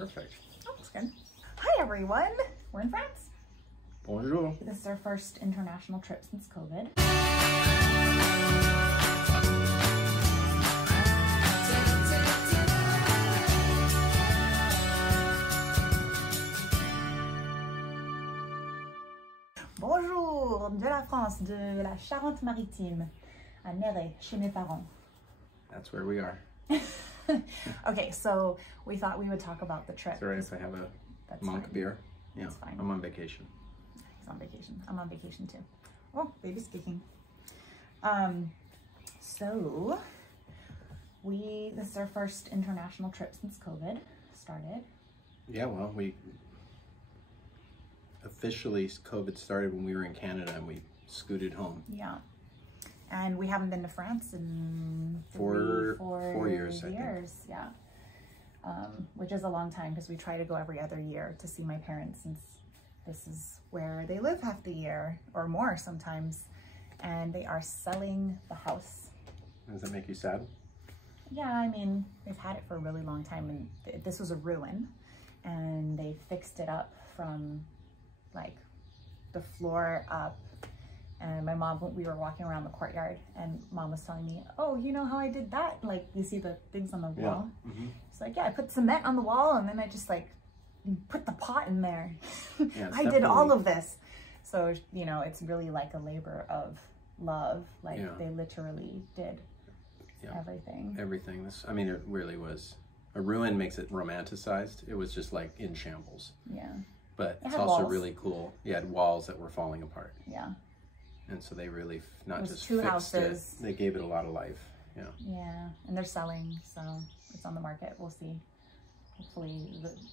Perfect. Oh, that's good. Hi everyone, we're in France. Bonjour. This is our first international trip since COVID. Bonjour, de la France, de la Charente-Maritime, à Néret, chez mes parents. That's where we are. Okay, so we thought we would talk about the trip. It's all right if I have a monk fine. beer. Yeah, That's fine. I'm on vacation. He's on vacation. I'm on vacation too. Oh, baby's kicking. So this is our first international trip since COVID started. Yeah, well, we officially, COVID started when we were in Canada and we scooted home. Yeah. And we haven't been to France in four years, I think. Yeah. Which is a long time because we try to go every other year to see my parents since this is where they live half the year or more sometimes. And they are selling the house. Does that make you sad? Yeah, I mean, they've had it for a really long time and this was a ruin and they fixed it up from like the floor up. And my mom, we were walking around the courtyard and mom was telling me, oh, you know how I did that? Like you see the things on the wall? Yeah. Mm-hmm. It's like, yeah, I put cement on the wall and then I just like put the pot in there. Yeah, I did all of this. So, you know, it's really like a labor of love. Like they literally did everything. Everything. I mean, it really was. A ruin makes it romanticized. It was just like in shambles. Yeah. But it's also really cool. You had walls that were falling apart. Yeah. And so they really not just two fixed houses. it, they gave it a lot of life. Yeah. Yeah, and they're selling, so it's on the market. We'll see. Hopefully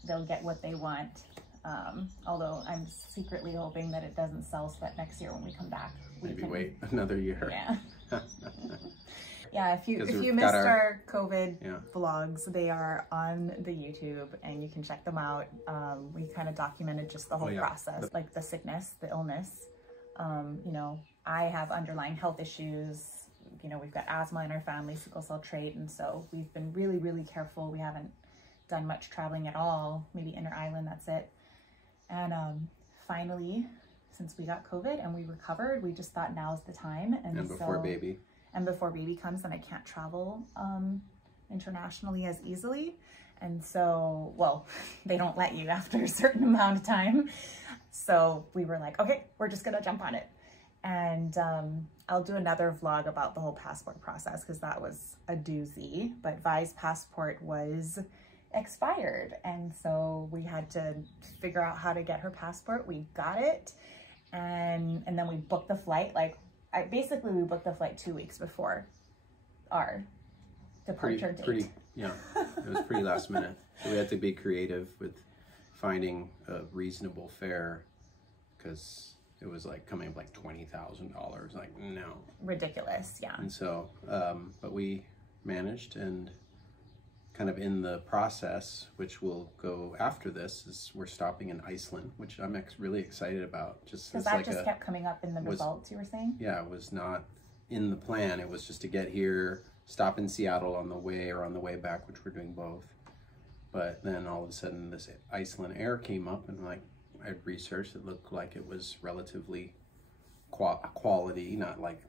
they'll get what they want. Although I'm secretly hoping that it doesn't sell so that next year when we come back, we Maybe can wait another year. Yeah. Yeah, if you missed our COVID vlogs, they are on the YouTube and you can check them out. We kind of documented just the whole process, like the sickness, the illness. You know, I have underlying health issues. You know, we've got asthma in our family, sickle cell trait, and so we've been really, really careful. We haven't done much traveling at all, maybe inter-island, that's it. And finally, since we got COVID and we recovered, we just thought now's the time. And before baby. And before baby comes, then I can't travel internationally as easily. And so, well, they don't let you after a certain amount of time. So we were like, okay, we're just gonna jump on it. And I'll do another vlog about the whole passport process because that was a doozy, but Vi's passport was expired. And so we had to figure out how to get her passport. We got it. And then we booked the flight. Like basically we booked the flight 2 weeks before our departure date. Yeah, it was pretty last minute. So we had to be creative with finding a reasonable fare because it was like coming up like $20,000. Like, no. Ridiculous, yeah. And so, but we managed, and kind of in the process, which will go after this, is we're stopping in Iceland, which I'm really excited about. Just because that just kept coming up in the results you were saying? Yeah, it was not in the plan. It was just to get here, stop in Seattle on the way or on the way back, which we're doing both. But then all of a sudden this Iceland Air came up and like I researched, it looked like it was relatively quality, not like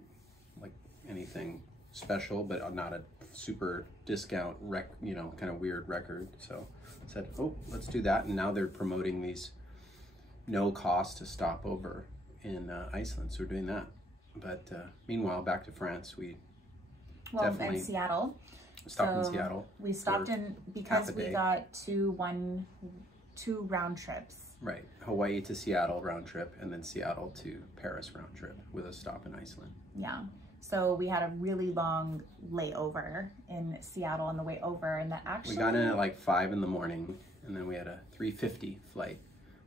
anything special, but not a super discount you know, kind of weird record. So I said, oh, let's do that. And now they're promoting these no cost to stop over in Iceland. So we're doing that. But meanwhile, back to France, in Seattle. Stopped in Seattle. We stopped in because we got two round trips. Right. Hawaii to Seattle round trip and then Seattle to Paris round trip with a stop in Iceland. Yeah. So we had a really long layover in Seattle on the way over, and that actually... We got in at like 5 in the morning and then we had a 3:50 flight.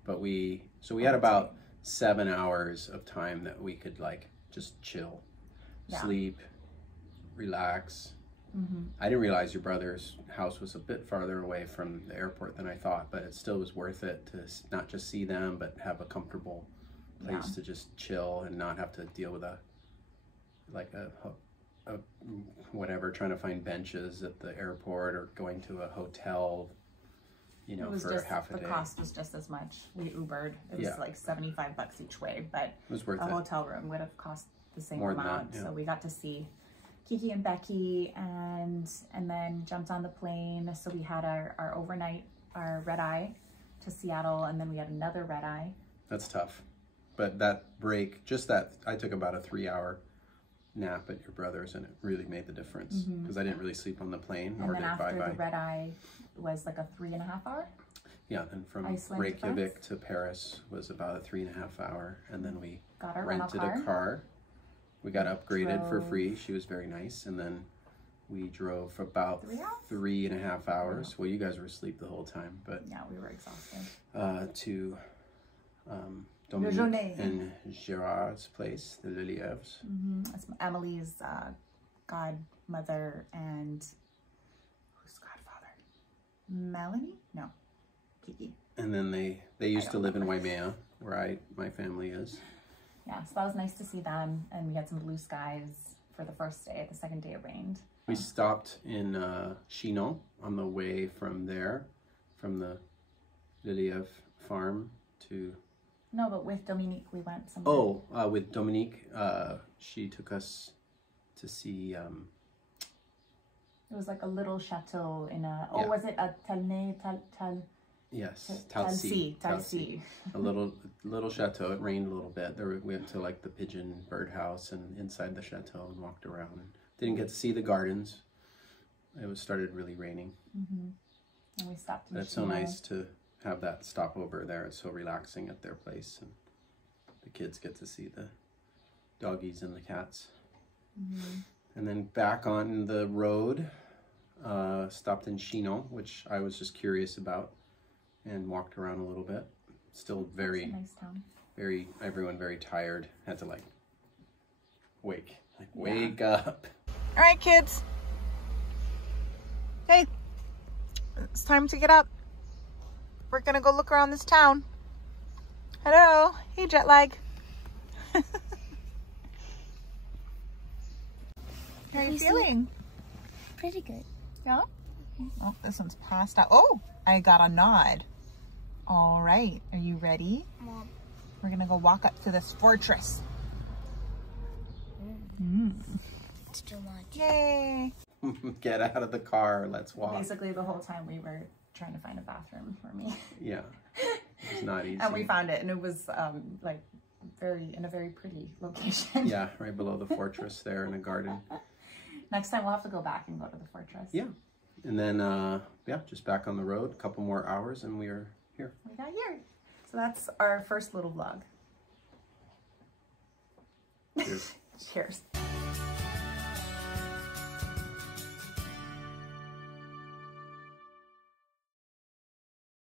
But we had about 7 hours of time that we could like just chill, sleep, relax. Mm-hmm. I didn't realize your brother's house was a bit farther away from the airport than I thought, but it still was worth it to not just see them, but have a comfortable place to just chill and not have to deal with a whatever, trying to find benches at the airport or going to a hotel you know, it was for just, half a day. The cost was just as much. We Ubered. It was like $75 each way, but it was worth a it. hotel room would have cost the same More than amount. that, yeah. So we got to see Kiki and Becky, and then jumped on the plane. So we had our overnight, our red eye to Seattle, and then we had another red eye. That's tough. But that break, just that, I took about a 3-hour nap at your brother's, and it really made the difference because I didn't really sleep on the plane, nor And then did after Bye-Bye. the red eye was like a 3.5 hour. Yeah, and from Iceland, Reykjavik France. to Paris was about a 3.5 hour, and then we Got our rented rental a car. We got upgraded for Drove. free. She was very nice, and then we drove for about 3 hours? 3.5 hours. Well, you guys were asleep the whole time, but Yeah, we were exhausted. to Dominique Déjeuner. and Gerard's place, the Lilievres. It's Emily's godmother and who's godfather? Melanie? No, Kiki. And then they used to live in Waimea, where my family is. Yeah, so that was nice to see them, and we had some blue skies for the first day. The second day it rained. We stopped in Chinon on the way from there, from the Liliev farm to... No, but with Dominique we went somewhere. Oh, with Dominique, she took us to see... It was like a little chateau in a... Yeah. Oh, was it a Talnay? Yes, Talcy. Talcy. A little chateau. It rained a little bit. We went to like the pigeon birdhouse and inside the chateau and walked around. And didn't get to see the gardens. It started really raining. And we stopped in That's so Chinon. nice to have that stopover there. It's so relaxing at their place, and the kids get to see the doggies and the cats. And then back on the road, stopped in Chinon, which I was just curious about, and walked around a little bit. Still It's very, a nice town. everyone very tired. Had to wake up. All right, kids. Hey, it's time to get up. We're gonna go look around this town. Hello. Hey, jet lag. How are you feeling? Pretty good. Yeah? Oh, this one's passed out. Oh, I got a nod. All right. Are you ready? Mom. We're gonna go walk up to this fortress. It's too much. Yay. Get out of the car. Let's walk. Basically, the whole time we were trying to find a bathroom for me. Yeah. It's not easy. And we found it, and it was like in a very pretty location. Yeah, right below the fortress there in a garden. Next time we'll have to go back and go to the fortress. Yeah. And then, just back on the road, a couple more hours, and we are here. We got here. So that's our first little vlog. Cheers. Cheers.